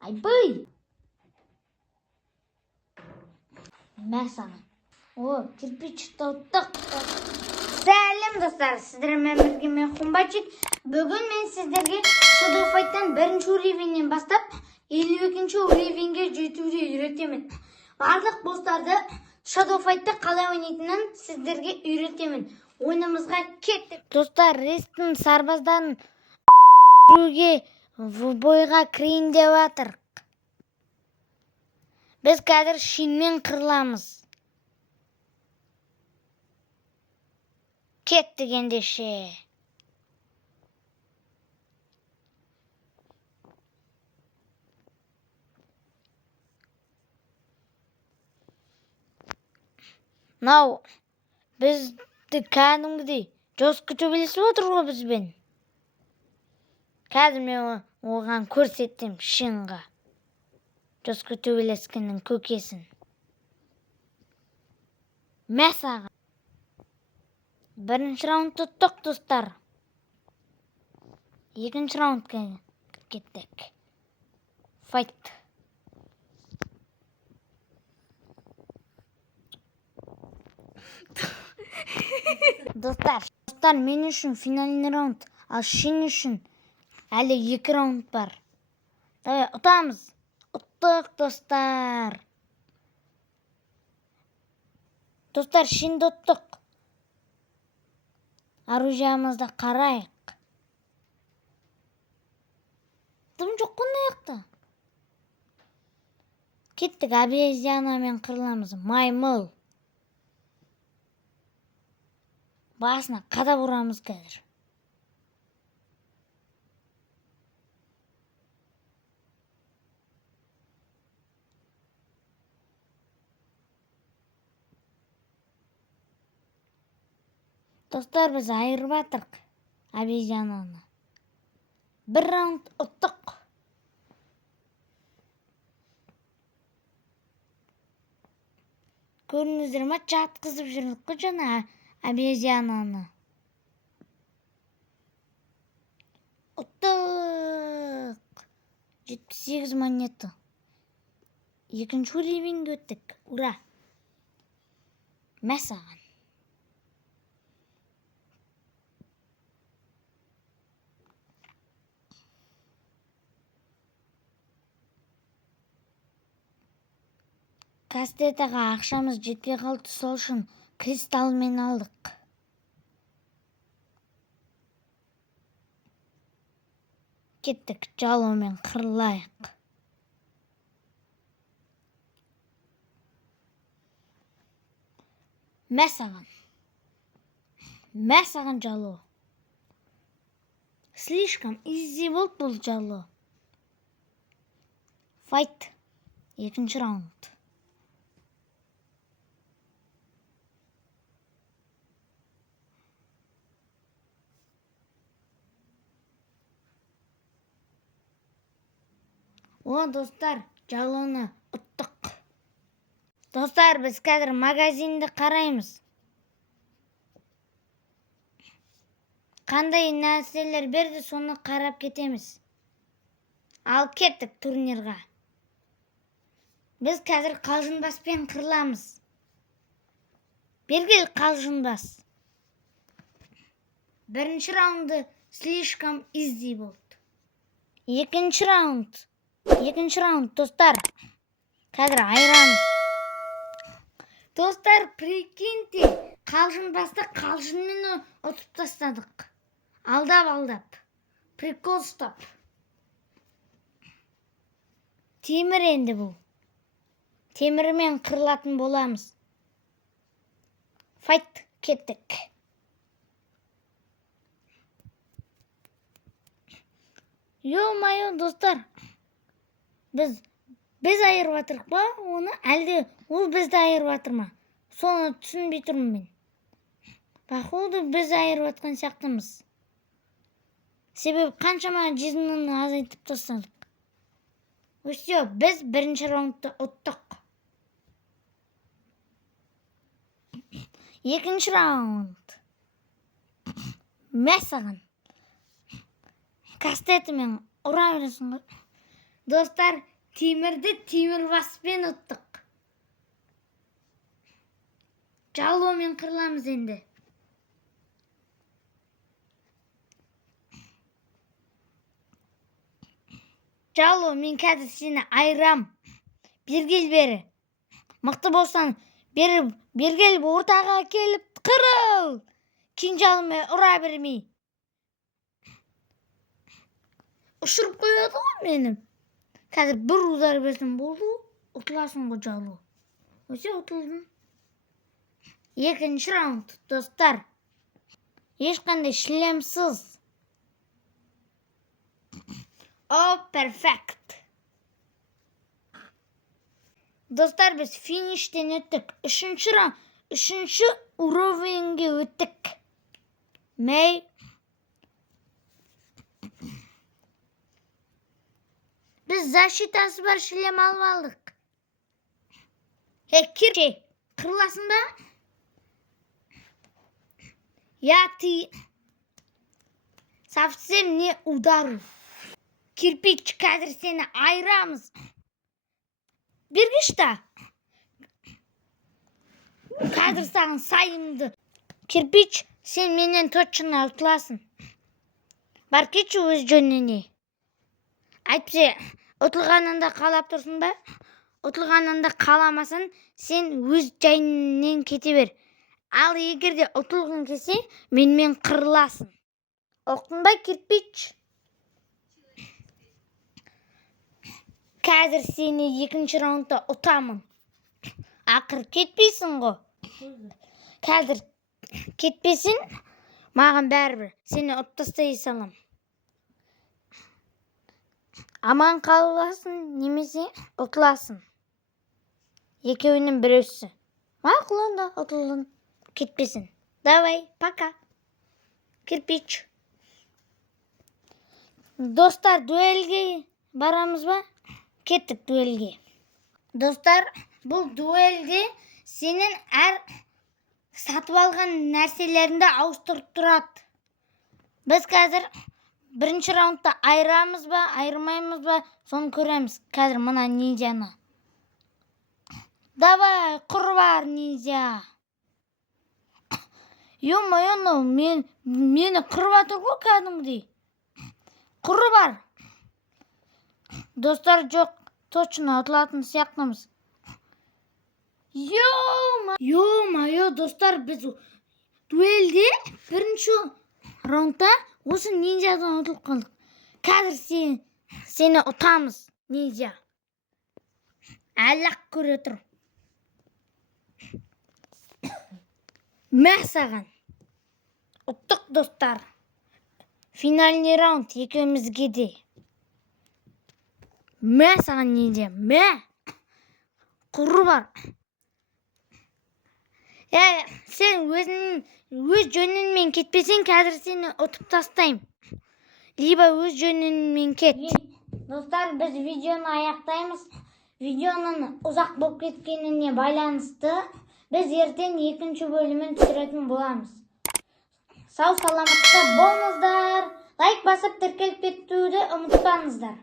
Айбай! Мәсана. Кирпич тоттық. Сәлем достар, сіздермен бірге мен Хумбачик. Бүгін мен сіздерге Shadow Fight'тан бірінші уровеннен бастап 52-ші уровенге жетуді үйретемін. Барлық бостарды Shadow Fight'ты қалай ойнайтынын сіздерге үйретемін. Ойнымызға кеттік. Достар, ресттің сарбаздарын жүруге бойға кірейін деп атыр. Біз қазір шинмен қырыламыз. Кеттік ендеше. Нау, бізді кәдімгідей жосқы төбелесіп отыр ғой бізбен. Қазір мен оған көрсеттім шынға. Жосқы төбелескеннің көкесін. Мәсаға. Бірінші раунд ұттық, достар. Екінші раундқа кеттік. Файт. Достар, мен үшін финальный раунд, ал шын үшін әлі 2 раунд бар. Давай, ұтамыз. Ұттық, достар. Достар, шынды ұттық. Оружиямызды қарайық. Дым жоқ қондай ақты. Кеттік, обезьянамен қырыламыз. Маймыл. Басына қадап ұрамыз қазір. Достар, біз айырып атырық обезьянаны. 1 раунд ұттық. Көріңіздер ма, жатқызып жүрдік қой жаңа обезьянаны. Ұттық. 78 монета. 2-ші уровенге өттік. Ура! Мәсаған. Кастетаға ақшамыз жетпей қалды, сол үшін кристалмен алдық. Кеттік, жалаумен қырылайық. Мәсаған жалау. Слишком изи болды бұл жалау. Файт. 2-ші раунд. Достар, жалауны ұттық. Достар, біз қазір магазинді қараймыз. Қандай нәрселер берді, соны қарап кетеміз. Ал кеттік турнирға. Біз қазір қалжыңбаспен қырыламыз. Бергел қалжыңбас. 1-ші раунды слишком изи болды. 2-ші раунд. 2-ші раунд, достар. Қазір айырамыз. Достар, прикиньте, қалжыңбасты қалжыңмен ұтып тастадық. Алдап. Прикол ұстап. Темір енді бұл. Темірмен қырылатын боламыз. Файт, кеттік. Йо-майо, достар. Біз айырып атырық ба? Оны әлде ол бізді айырып атыр ма? Соны түсінбей тұрмын мен. Походу, біз айырып атқан сияқтымыз. Себебі қаншама жизньні азайтып тастадық. Все, біз 1-ші раундты ұттық. 2-ші раунд. Мәсаған. Кастетімен ұра бересің ғой. Достар, темірді темірбаспен ұттық. Жалумен қырыламыз енді. Жалу, мен қазір сені айырам. Бергел бері. Мықты болсаң, бергел ортаға келіп қырыл. Кинжалымен ұра бермей. Ұшырып қояды ғой менің. Қазір бір удар берсем болды, ұтыласың ғой жалу. Өсе ұтылдың. Екінші раунд, достар. Ешқандай шлемсіз. О, перфект. Достар, біз фиништен өттік. Үшінші уровенге өттік. Мэй. Біз защитасы бар шлем алып алдық. Кирпич, қырыласың ба? Ты совсем не удару. Кирпич, қазір сені айырамыз. Бергішта. Қазір саған сайымды. Кирпич, сен менен точно ұтыласың. Бар кетші өз жөніне. Әйтпесе, ұтылғанында қалап тұрсын ба? Ұтылғанында қаламасын, сен өз жайынан кете бер. Ал егерде ұтылғың келсе, менімен қырыласың. Оқтың ба, Кирпич? Қазір сені екінші раундта ұтамын. Ақыр кетпейсің ғой. Қазір кетпесін, маған бәрібір. Сені ұттастай салам. Аман қаласың, немесе ұтыласың. Екеуінің біреусі. Мақұл онда ұтылдың. Кетпесін. Давай, пока. Кирпич. Достар, дуэльге барамыз ба? Кеттік дуэльге. Достар, бұл дуэльде сенің әр сатып алған нәрселеріңді ауыстырып тұрады. Біз қазір бірінші раундта айырамыз ба, айырмаймыз ба, соны көреміз. Қазір мұна нинджаны. Давай, құр бар, нинджа. Ё-моё, мені қырып атыр ғой кәдімгідей. Құры бар. Достар, жоқ, точно ұтылатын сияқтымыз. Ё-моё, достар, біз дуэльде бірінші раундта осы нинджадан ұтылып қалдық. Қазір сені ұтамыз, нинджа. Әллақ көре тұр. Мә саған. Ұттық, достар. Финальный раунд екеумізге де. Мә саған нинджа, мә. Құры бар. Сен өз жөніңмен кетпесең, қазір сені ұтып тастайым. Либо өз жөніңмен кет. Достар, біз видеоны аяқтаймыз. Видеоның ұзақ болып кеткеніне байланысты біз ертең екінші бөлімін түсіретін боламыз. Сау саламатта болыңыздар. Лайк басып тіркеліп кетуді ұмытпаңыздар.